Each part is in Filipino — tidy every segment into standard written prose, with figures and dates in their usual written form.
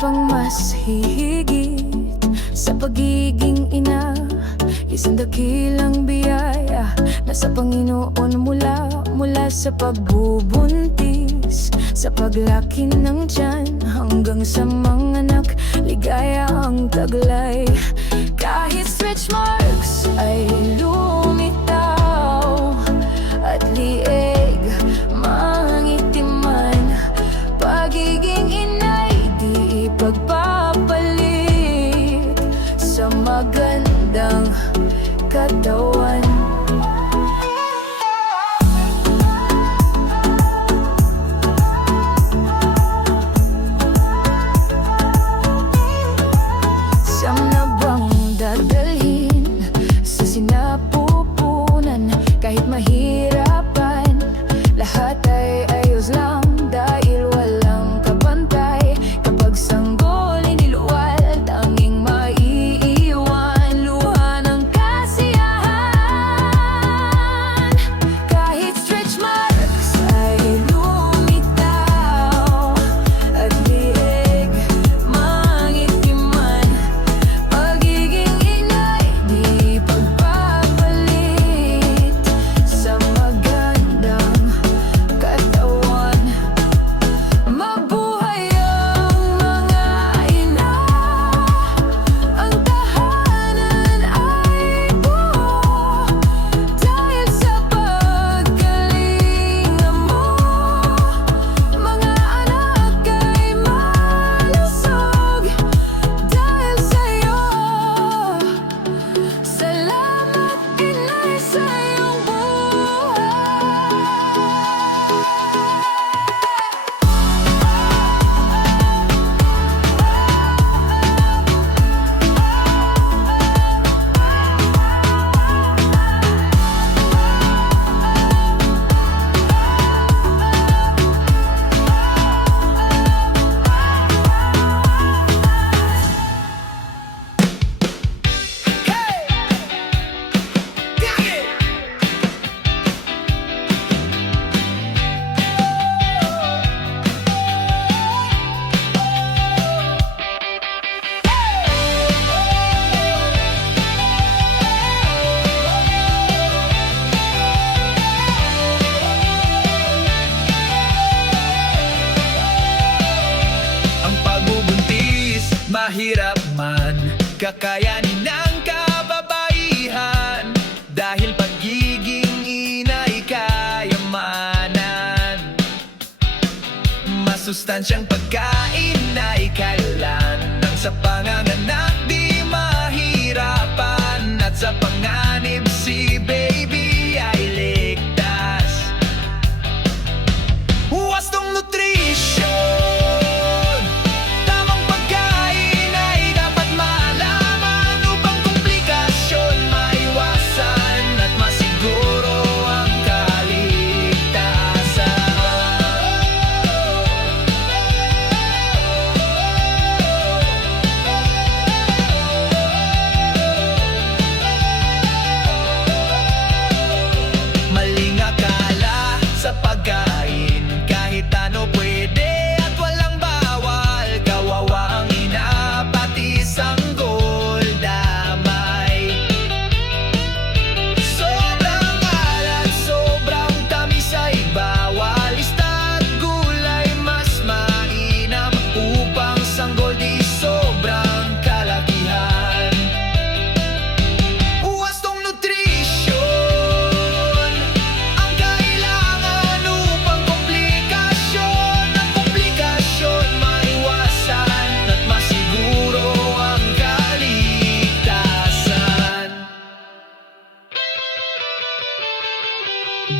pang mas hihigit sa pagiging ina. Isang dakilang biyaya nasa Panginoon mula sa pagbubuntis, sa paglaki ng tiyan hanggang sa mga anak, ligaya ang taglay. Kahit stretch marks ay lumitaw at lieg mangitiman, pagiging inay di ipagpapalit sa magandang katawan. Siyam na bang dadalhin sa sinapupunan kahit mahirapan? Lahat ay ayos lang dahil walang kabantay. Kapag sanggol iniluwal, tanging maiiwan luha ng kasiyahan. Kahit stretch marks ay lumitaw at lieg mangitiman, pagiging inay di pagpapalit sa magandang katawan. Mabuhay ang mga ina, ang tahanan ay buo dahil sa pagkalinga mo. Mga anak ay malusog dahil sa'yo. Salamat inay sa iyong buhay. Ang pagbubuntis, mahirap man, kakayanin ng kababaihan. Dahil pagiging ina'y kayamanan. Masustansyang pagkain ay kailan nang sa panganganak di mahirapan. At sa panganib si baby ay ligtas. Wastong nutrisyon, tamang pagkain ay dapat malaman upang komplikasyon maiwasan at masiguro ang kaligtasan. Maling akala sa pagkain, kahit ano pwede at walang bawal. Kawawa ang ina, pati sanggol damay. Sobrang alat, sobrang tamis ay bawal. Isda at gulay mas mainam upang sanggol di sobrang kalakihan. Wastong nutrisyon ang kailangan upang komplikasyon maiwasan at masiguro ang kaligtasan.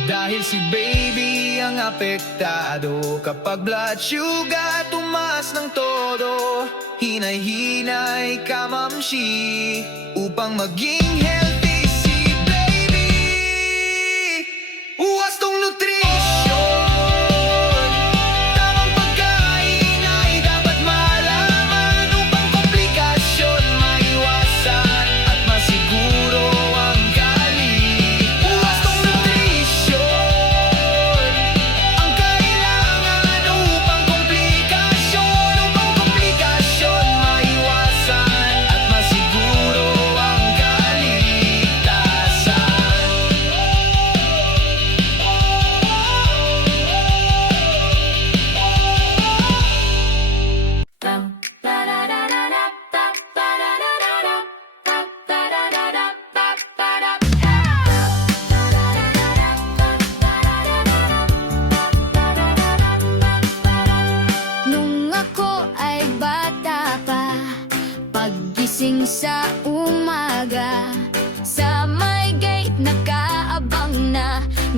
Dahil si baby ang apektado kapag blood sugar tumaas ng todo, hinay-hinay ka mamshi upang maging healthy si baby. Wastong nutrisyon, tamang pagkain ay dapat malaman upang komplikasyon maiwasan at masiguro ang kaligtasan. Wastong nutrisyon ang kailangan upang komplikasyon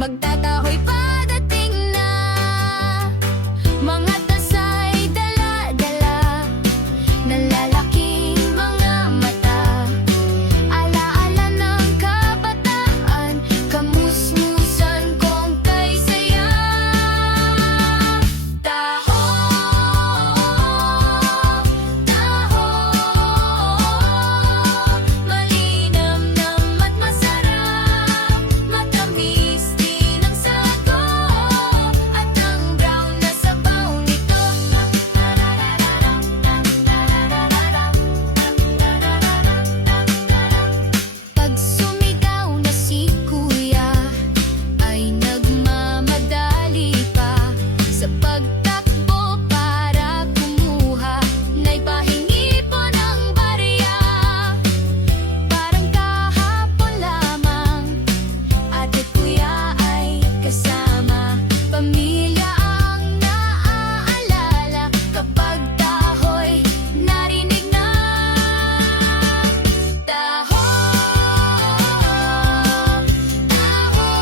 magtatahoy padating na. Mga tasay dala-dala, nalalaking mga mata. Alaala ng kabataan, kamusmusan kong kay saya. Taho, taho, malinamnam at masarap, matamis din ang sago, at ang brown na sabaw nito. Pag sumigaw na si kuya, ay nagmamadali pa sa pagtakbo para kumuha, na'y pahingi po ng barya. Parang kahapon lamang, ate kuya ay kasama. Pamilya ang naaalala kapag tahoy narinig na. Taho, taho,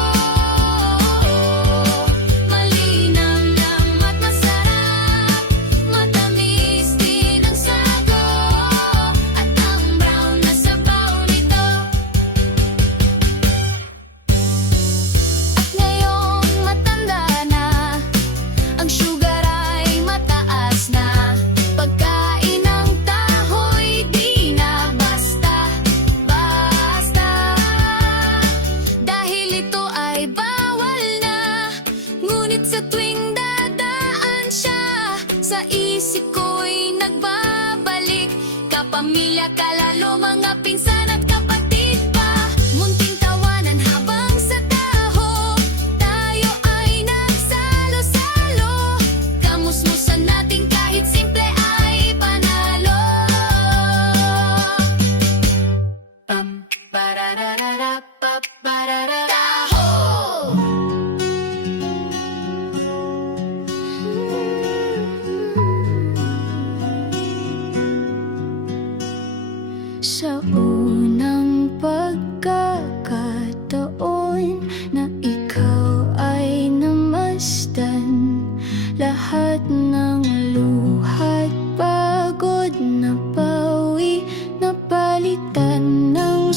malinamnam at masarap, matamis din ang sago, at ang brown na sabaw nito. At ngayong matanda na, ang sugar ay mataas na. Pagkain ng tahoy di na basta-basta, dahil ito ay bawal na. Ngunit sa tuwing dadaan siya, sa isip ko'y nagbabalik. Kapamilya, kalalo, mga pinsan at kapatid pa, munting tawanan habang sa taho tayo ay nagsalo-salo. Kamusmusan natin kahit simple ay panalo. Pam, pararara, pap, parara. Taho! Sa unang pagkakataon na ikaw ay namasdan, lahat ng luha't pagod na pawi, napalitan ng